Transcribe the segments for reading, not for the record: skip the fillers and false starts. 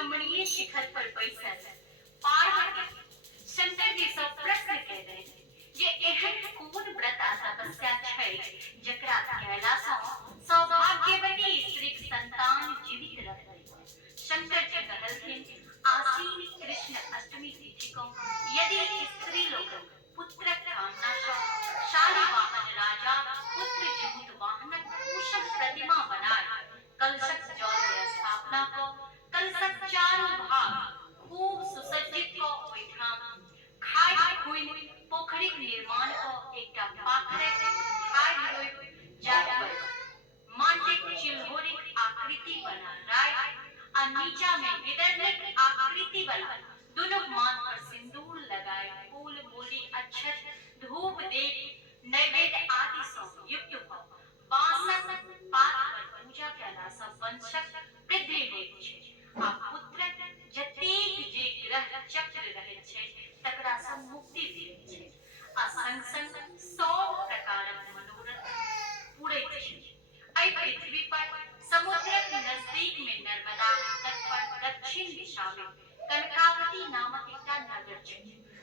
रमणीय शिखर पर बैसल पार्वती शंकर जी सँ प्रश्न कयलनि जे एहन कोन व्रत आ तपस्या छै जकरा कयला सँ सौभाग्यवती स्त्रीक संतान जीवित रहतै। शंकर जी कहलखिन, आसीन कृष्ण अष्टमी तिथि को यदि स्त्री लोकन पुत्रक कामना सँ शालिवाहन राजा पुत्र जिमुत वाहनक कुशल प्रतिमा बनाए कलशक जल के स्थापना को कलशक चारू भाग खूब सुसज्जित को ओहिठाम खाइ खुइन पोखरिक निर्माण को एकटा पाथरक ठाढ़ि रोपि जाहि पर माटिक चिल्होरिक आकृति बना राखि आ नीचा में विदर्भिक आकृति बना दुनू माथ पर सिंदूर लगाए फूल मूली अक्षत धूप दीप नैवेद्य आदि सँ युक्त भ बांसक पात पर पूजा कयला सँ वंशक वृद्धि होइत छै आ पुत्रक जतेक जे ग्रह चक्र रहैत छै तकरा सँ मुक्ति भेटैत छै आ संग संग 100 प्रकारक मनोरथ पूरैत छै। एहि पृथ्वी पर समुद्रक नजदीक में नर्मदा तट पर दक्षिण दिशा में कनकावती नामक एकटा नगर छै।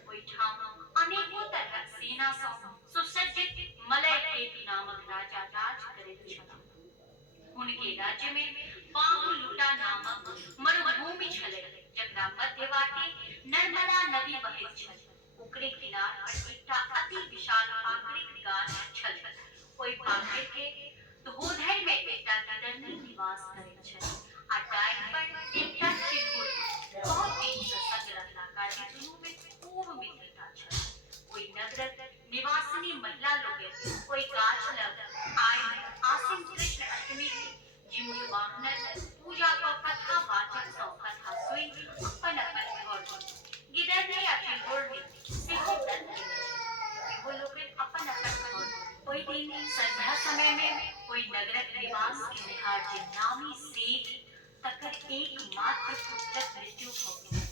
ओहिठाम अनेको तरहक सेना सँ सुसज्जित मलयकेत नामक राजा राज करैत छलाह। उनके राज्य में बाहुलुटा नामक मरुभूमि छलै जकरा मध्यवाटी नर्मदा नदी बहैत छल। ओकरे किनार पर एकटा अति विशाल पाकड़िक गाछ छल। ओहि पाकड़ि के धोधरि में एकटा गिदरनी निवास करैत छल आ डारि पर एकटा चिलगुर। बहुत दिन सँ संग रहला काजे दुनू में खूब मित्रता छल। ओहि नगरक निवासिनी महिला लोकनि ओहि गाछ लग आइ आसिन कृष्ण अष्टमी जिमुत वाहनक पूजा क कथा वाचक सँ कथा सुनि अपन अपन घर गिदरनी आ चिलगुरनी सेहो दंड केने छल। इहो लोकनि अपन अपन घर ओहि दिन संध्या समय में ओहि नगरक निवास केनिहार जे नामी सेठ तकर एकमात्र पुत्रक मृत्यु भ गेल।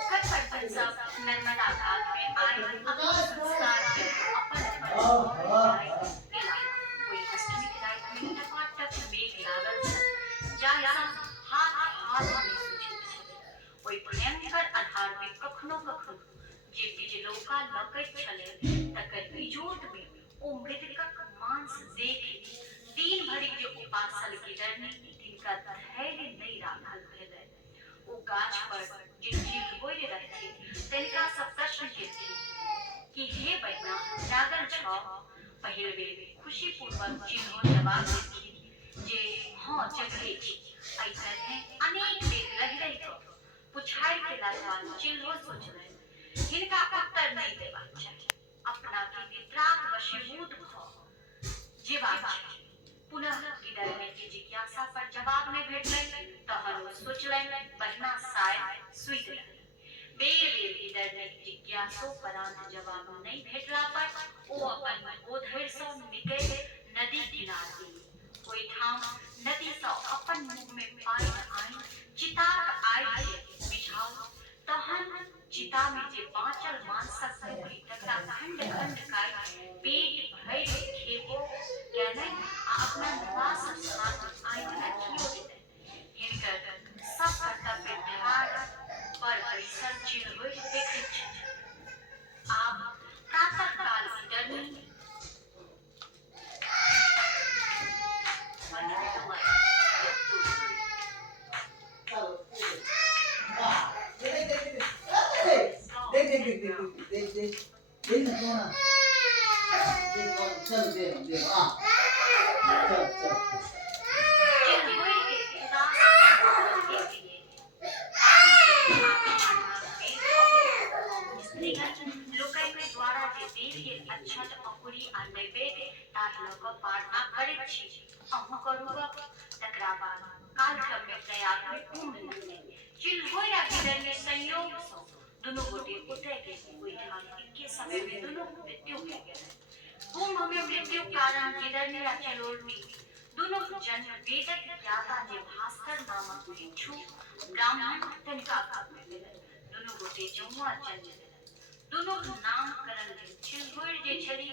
ओकर परिजन सब नर्मदा घाट में आइ अपन संस्कार के अपन अपन घर गेला। ओहि अष्टमी के राति में टपाटप मेघ लागल छल जाहि सँ हाथ में सूझैत छल। ओहि भयंकर आधार में कखनो कखनो जे बिजलौका लौकैत छलै तकर इजोत में ओ मृतकक मांस देखि दिन भरिक जे उपासल गिदरनी तिनका धैर्य नहीं राखल भेलै। ओ गाछ पर जे चिल्होरि रहथिन तिनका सँ प्रश्न केलखिन कि हे बहिना जागल छौ। पहिल बेर खुशी पूर्वक चिल्हो जवाब देलखिन जे हाँ जगले छी। एहि तरहे अनेक बेर रहि रहि कऽ पुछारि केला बाद चिल्हो सोचलनि हिनका उत्तर नहीं देबाक चाही। अपना के वित्राग वशीभूत भ जेबाक चाही। पुनः गिदरनी के जिज्ञासा पर जवाब नहीं भेटलनि तहन ओ सोचलनि बहिना शायद सुति रहली। बेर बेर गिदरनी जिज्ञासोपरांत जवाब नहीं भेटला पर ओ अपन गोधरि सँ निकलि नदी किनार गेली। ओहिठाम नदी सँ अपन मुँह में पानि आनि चिताक आगि के मिझाउ। तहन चिता में जे बाँचल मांसक टुकड़ी तकरा खंड खंड काटि पेट भरि खेबो कयलनि आ अपना निवास स्थान आनि रखियो देलनि। हिनकर सब कर्तव्य ठाढ़ पर बैसल चिल्होरि देखैत छथि। आब प्रातः काल गिदरनी द्वारा जे देल गेल अक्षत अंकुरी आ नैवेद्य ताहि लऽ कऽ प्रार्थना करैत छी अहूँ करू गप। तकरा बाद कालक्रम में प्रयाग में कुंभ लगलै। चिल्होरि आ गिदरनी संयोग सँ दुनू गोटे ओतय गेल। ओहिठाम एके समय में दुनू मृत्यु भऽ गेलनि। कुंभ में मृत्यु कारण गिदरनी आ चिल्होरि दुनू जन्म वेदक ज्ञाता जे भास्कर नामक भिक्षु ब्राह्मण तिनका घर में भेलनि। दुनू गोटे जौआ जन्म लेलनि। दुनू नामकरण भेल। चिल्होरि जे छली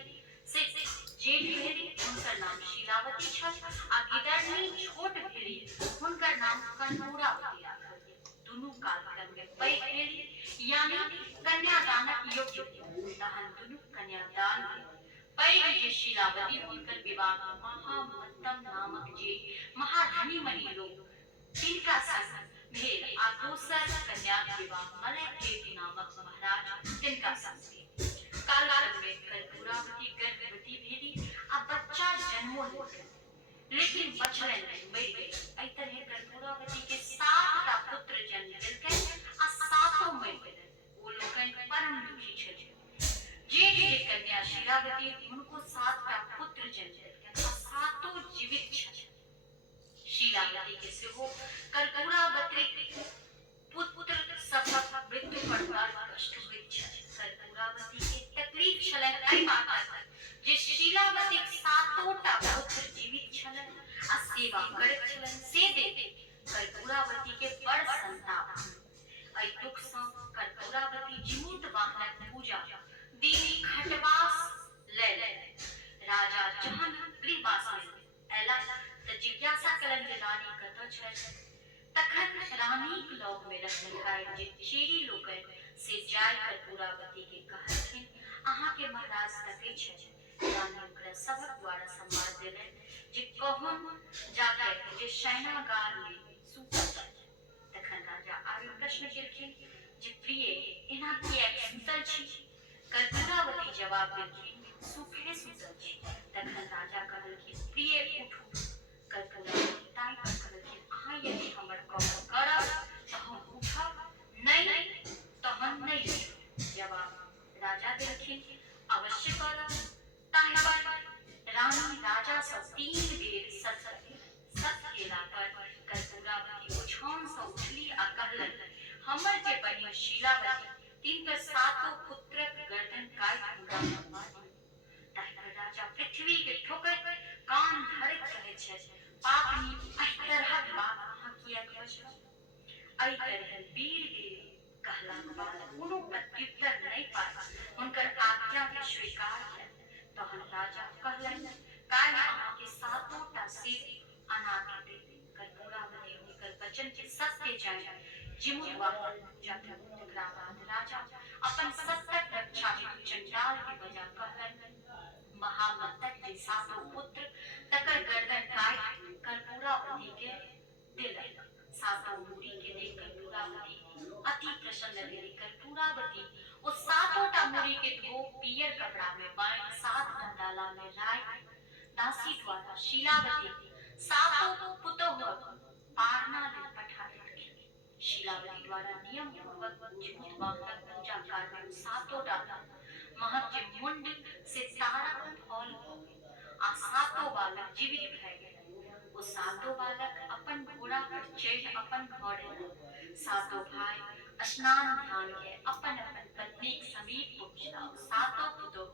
से जेठ भेली हुनकर नाम शीलावती छल आ गिदरनी छोट भेली हुनकर नाम कर्पूरावती राखल गेल। यानी कन्यादानक योग्य तहन दुनु कन्यादान पैघ जे शीलावती हुनकर विवाह महामत्तम नामक जे महाधनी मणि लोग तिनका संग भेल आ दोसर कन्याक विवाह मलयदेव नामक महाराज तिनका संग कालक्रम में कर्पूरावती गर्भवती भेली आ बच्चा जन्मो लेलकै लेकिन बचलन मरि गेल। एहि तरह कर्पूरावती के 7टा पुत्र जन्म देलकै आ 7 मरि गेलनि। ओ लोकनि परम दुखी छलखिन। जे कन्या शीलावती हुनको 7टा पुत्र जन्म देलकनि आ 7 जीवित छलनि। शीलावती के सेहो कर्पूरावती पुत्र सभक मृत्यु पर बड़ कष्ट होइत छल। कर्पूरावती के तकलीफ छलनि एहि बातक जे शीलावती 7टा पुत्र जीवित छलनि आ सेवा करैत छलनि से देखि कर्पूरावती के बड़ संताप। एहि दुख सँ कर्पूरावती जीमूत वाहनक पूजा देवी खटवास लेलनि। राजा जहन गृहवास में अयला त जिज्ञासा कयलनि जे रानी कतऽ छथि। तखन रानीक लग में रहनिहार जे चेरी लोकनि से जाय कर्पूरावती के कहलखिन अहाँ के महाराज तकै छथि। रानी ओकरा सभक द्वारा संवाद देलनि जे कहून जाके जे शयनागार में सुतल छथि। तखन राजा आरो प्रश्न केलखिन जे प्रिय एना किएक सुतल छी। कर्पूरावती जवाब देलखिन सुखे सुतल छी। तखन राजा कहलखिन प्रिय उठू। कर्पूरावती ताई पर कहलखिन अहाँ यदि हमर कहब करब तऽ हम उठब, नहि तहन नहि उठब। जवाब राजा देलखिन अवश्य करब। ताहि पर रानी राजा सँ 3 बेर सत्य केला पर कर्पूरावती ओछान सँ उठली आ कहलनि हमर जे बहिन शीलावती तिनकर 7 पुत्रक गर्दन काटि हमरा मरवा दियौ। ताहि पर राजा पृथ्वी के ठोकैत कान धरैत कहैत छथि पापनी एहि तरहक बात अहाँ किएक बजलहुँ। एहि तरह वीर कहलाक बाद कोनो प्रत्युत्तर नहि पाबि हुनकर आज्ञा के स्वीकार कयलनि। तहन राजा कहलनि काल्हि अहाँ के 7टा सिर अनाथ देबै। कर्पूरावती हुनकर वचन के सत्य जानि जीमूत वाहन पूजा केलनि। तकरा बाद राजा अपन सत्तक रक्षा हेतु चंडाल के बजा कहलनि महामत्तक जे 7 पुत्र तकर गर्दन काटि कर्पूरावती के देलनि। 7 मूरी के देख कर्पूरावती अति प्रसन्न भेली। कर्पूरावती ओ 7टा मूरी के धो पियर कपड़ा में बांधि 7टा डाला में राखि दासी द्वारा शीलावती 7 पुतोहक पारना लेल पठा देलखिन। शीलावती द्वारा नियम पूर्वक जीमूत वाहनक पूजा कार्य में 7 डाला महक जे मुंड से तारक फल भ गेल आ 7 बालक जीवित भए गेल। ओ 7 बालक अपन घोड़ा पर चढ़ि अपन घर एलनि। 7 भाई स्नान ध्यान के अपन अपन पत्नीक समीप पहुँचला। 7 पुतोह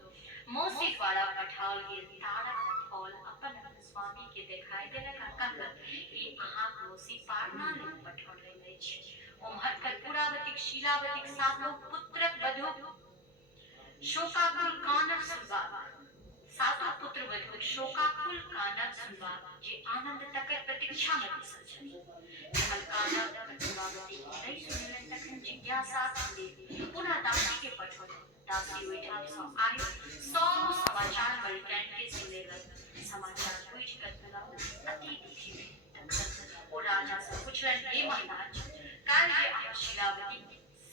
मौसी द्वारा पठाओल गेल तारक फल अपन अपन स्वामी के देखाई देलक आ कहलक ई अहाँक मौसी पारना लेल पठौलनि अछि। ओम्हर कर्पूरावती शीलावतीक 7 पुत्रक वधू शोकाकुल कानर सुनबाक 7 पुत्र वधू शोकाकुल कानर सुनबाक जे आनंद तकर प्रतीक्षा में बैसल छल। जखन कानर कर्पूरावती नहि सुनलनि तखन जिज्ञासा भेल पुनः दासी के पठौलनि। दासी ओहिठाम सँ आइ सब समाचार मलिकाइन के सुनेलनि। समाचार बुझि कर्पूरावती अति दुखी भेल। तखन ओ राजा सँ पुछलनि हे महाराज काल्हि जे अहाँ शीलावती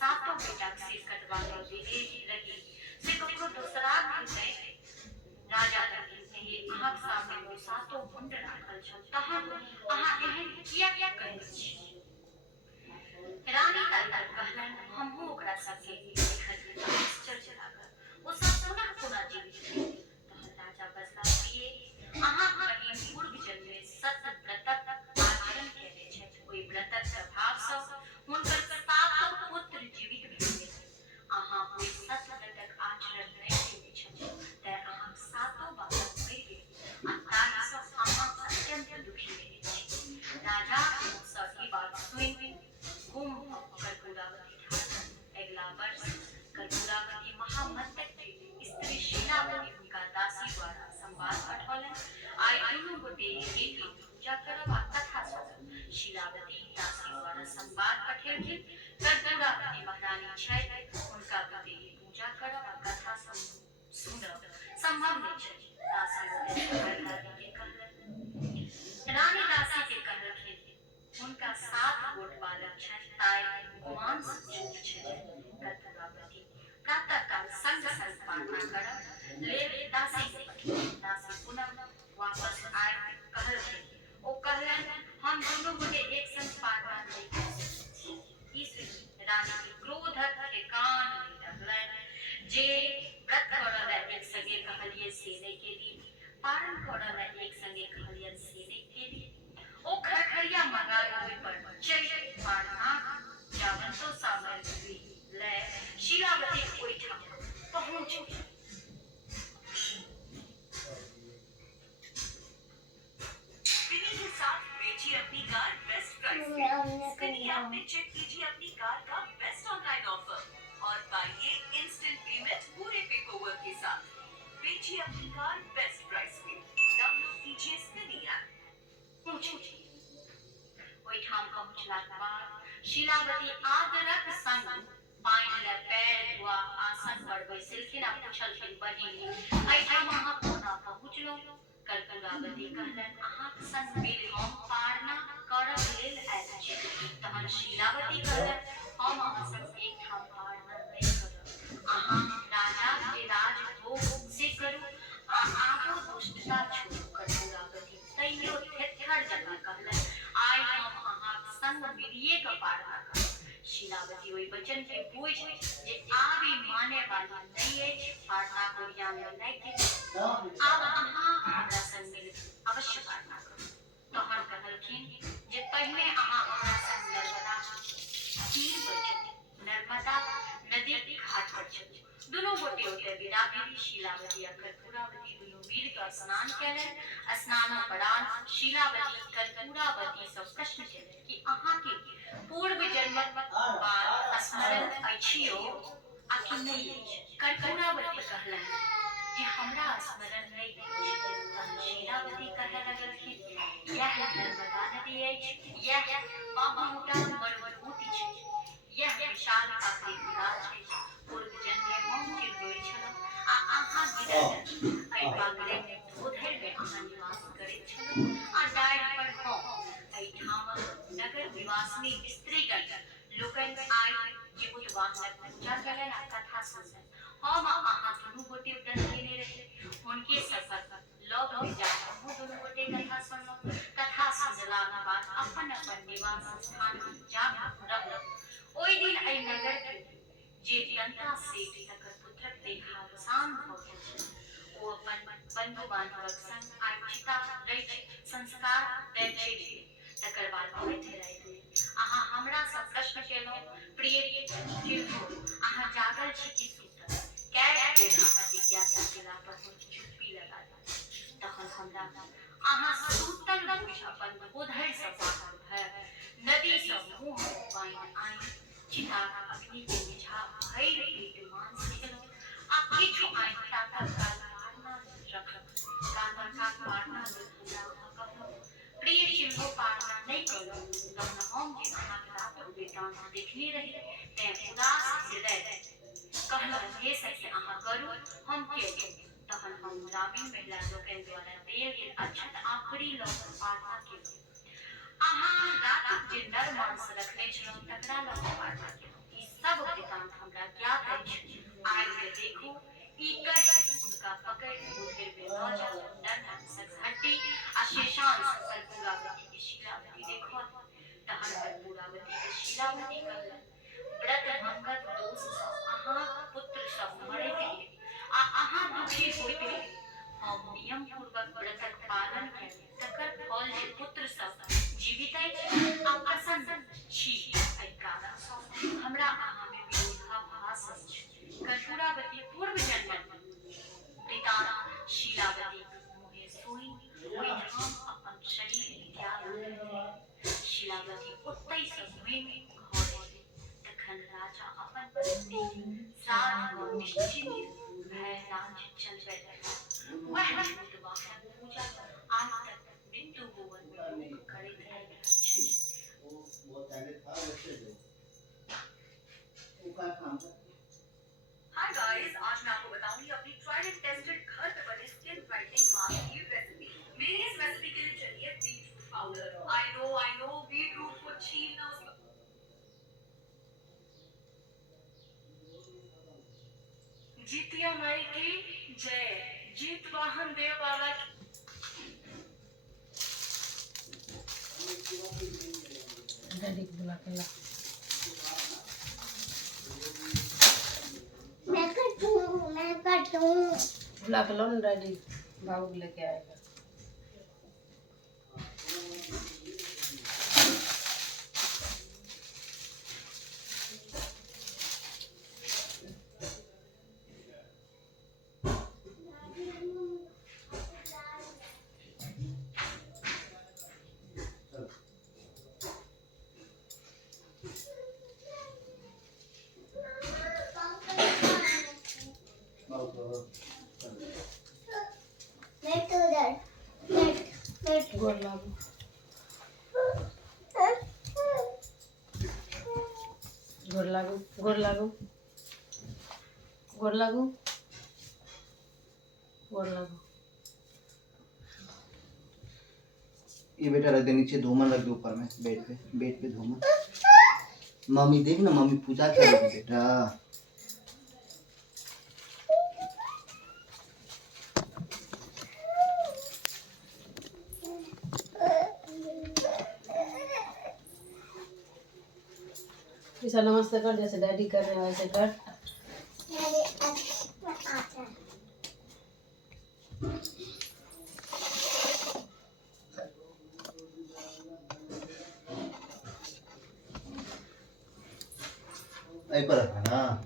7 बेटाक सिर कटवा देने रही से ककरो दोसराक नहि। राजा कहलखिन अहाँक सामने ओ 7 मुंड राखल छल तहन अहाँ एहन किएक कहैत छी। रानी ताई कहलनि हमहूँ ओकरा संगे देखलियै आश्चर्य लागल। ओ सब पुनः पुनः जीवित भेल। तहन राजा बजला प्रिय अहाँक बहिन पूर्व जन्म में सत्य व्रतक आचरण केने छथि। ओहि व्रतक प्रभाव सँ हुनकर 7 पुत्र जीवित भेल गेल। अहाँ ओहि सत्य व्रतक आचरण नहि केने छथि तेँ अहाँक 7 बालक मरि गेल आ ताहि सँ अहाँ अत्यंत दुखी भेल छी। राजाक मुँह सँ ई बात सुनि गुम कर्पूरावती ठाकुर। अगिला वर्ष कर्पूरावती महामस्तक स्त्री शीलावती हुनका दासी द्वारा संवाद पठौलनि आइ दुनू गोटे एहिठाम पूजा करब आ कथा सुनब। शीलावती दासी द्वारा संवाद पठेलखिन। कर्पूरावती महाराज रानी छै उनका पति पूजा करब आ कथा सुनब संभव नहीं छै। दासी दादी के कहलन। रानी दासी के कहलखिन उनका 7 गोट बालक छनि ताई गुमान से चूक छै। कर्पूरावती प्रातः काल संग संग प्रार्थना करब लेल दासी से दासी पुनः वापस आय कहलखिन। ओ कहलन हम दोनों गोटे एक संग प्रार्थना नहीं कर सकते। इस रानी के क्रोधक ठिकान नहीं रहलन। जे व्रत करल एक संगे कहलिए से नहीं केली, पारण करल एक संगे कहलिए से नहीं केली। ओ खरखरिया मंगाए पर चल प्रार्थना जावंतो सामग्री ले शीलावती ओइठा पहुंच के साथ बेचिए अपनी कार बेस्ट प्राइस पे। ऐप में चेक कीजिए अपनी कार का बेस्ट ऑनलाइन ऑफर और पाइए इंस्टेंट पेमेंट पूरे पेपरवर्क के साथ। बेचिए अपनी कार बेस्ट प्राइस पे। डाउनलोड कीजिए स्पिनी ऐप। ओइठाम पहुंचलाक बाद शीलावती आदरक संग पाइन ले पैर धुआ आसन पर बैसलखिन आ पूछलखिन बहिनी एहिठाम अहाँ कोना पहुँचलहुँ। कर्पूरावती कहलन अहाँक संग मिल हम पारना करब लेल आयल छी। तहन शीलावती कहलन हम अहाँ संग एकठाम पारना नहीं करब। अहाँ राजा के राजभोग से करू आ आगो दुष्टता छोड़ू। कर्पूरावती तैयो थेथर जकाँ कहलन आइ हम अहाँक संग मिलिए के पारना करब। शीलावती ओहि वचन के बुझ जे आब ई माने वाली नहीं अछि, पारना कोरिया में नहीं के आब अहाँ हमरा संग मिल अवश्य पारना करू। तहन कहलखिन जे पहिने अहाँ हमरा संग नर्मदा तीर पर चलू, नर्मदा नदी के घाट पर चलू। दुनू गोटे ओते विदा भेली। शीलावती आ कर्पूरावती दुनू मिल के स्नान केलनि। स्नानोपरांत शीलावती कर्पूरावती सँ प्रश्न केलनि कि अहाँ के पूर्व जन्मक बात स्मरण अछियो आ कि नहीं अछि। कर्पूरावती कहलनि जे हमरा स्मरण नहीं अछि। तहन शीलावती कहय लगलखिन यह नर्मदा नदी अछि, यह बाहुटा मरमरभूति छै, यह विशाल पाथरी गाछ अछि। पूर्व जन्म में हम चिड़बोर छलहुँ आ अहाँ गिरल एहि पागले धोधरि में अहाँ निवास करैत छलहुँ आ डारि पर हम एहिठामक नगर निवासिनी स्त्रीगण लोकनि आइ जीवित वाहनक पूजा कयलनि आ कथा सुनलनि। हम अहाँ दुनू गोटे व्रत केने रही, हुनके सफर लग में जाकर हमहूँ दुनू गोटे कथा सुनलहुँ। कथा सुनलाक बाद अपन अपन निवास स्थान पर जाकर रहलहुँ। ओहि दिन एहि नगर के जे दंता सेठ तकर पुत्रक देहावसान भऽ गेल छल ओ अपन बंधु बांधवक संग आइ चिता रचि संस्कार दैत छथि। तकर बाद कहैत रहथि अहाँ हमरा सँ प्रश्न केलहुँ प्रिय अहाँ जागल छी कि सुतल। कए बेर अहाँ जिज्ञासा केला पर चुप्पी लगा देलहुँ। तखन हमरा अहाँ सुतल बुझि अपन धोधरि सँ बाहर भय नदी सँ मुँह पानि आनि चिताक अग्नि के बुझा भरि पेट मांस खेलहुँ आ किछु आनि ताकत काल पारना रखलहुँ। ताकत काल पारना हमरा अहाँ कहलहुँ प्रिय चिन्हो पारना नहीं कयलहुँ। तहन हम जे अहाँके रातक वृत्तांत देखने रही तेँ उदास हृदय कहलहुँ हे सखी अहाँ करू हम केलहुँ। तहन हम ग्रामीण महिला लोकनि द्वारा देल गेल अक्षत आखरी लऽ कऽ पारना केलहुँ। अहाँ रातक जे नर मांस रखने छलहुँ तकरा लऽ कऽ पारना केलहुँ। ई सब वृत्तांत हमरा ज्ञात अछि। आइ के देखू ई कहि हुनका पकड़ि धोधरि में लऽ जाऊ। नर मांसक हड्डी आ शेषांश कर्पूरावती के शीलावती देखल। तहन कर्पूरावती के शीलावती कहलनि व्रत भंगक दोष सँ अहाँक पुत्र सब मरैत गेल आ अहाँ दुखी होइत गेल। हम नियम पूर्वक व्रतक पालन केलनि तकर फल जे पुत्र सब जीवित अछि आ प्रसन्न छी एहि कारण सँ हमरा अहाँ में विरोधाभास अछि। कर्पूरावती पूर्व जन्मक वृत्तांत शीलावती मुँहे सुनि ओहिठाम अपन शरीर त्याग देलनि। शीलावती ओतहि सँ घुमि घर एलनि। तखन राजा अपन पत्नी श्राद्ध क निश्चिंत भय राज्य चलबैत रहलाह। वह जीवित वाहनक पूजा आज तक मृत्यु भुवन में लोक करैत आबि रहल छथि। सिंधिया माई की जय। जीत वाहन देव बाबा की। डैडी को बुला के ला। मैं कटूं। बुला के लो ना डैडी, बाबू को लेके आएगा। बैठ उधर, बैठ। गोर लागो, गोर लागो, गोर लागो, गोर लागो, गोर लागो। ये बेटा रख दे नीचे, धूमर रख दे ऊपर में, बेड पे धूमर। मम्मी देख ना, मम्मी पूजा करेगी बेटा। ऐसा नमस्ते कर, जैसे डैडी कर रहे हैं वैसे कर। ऐ पर रखना ना।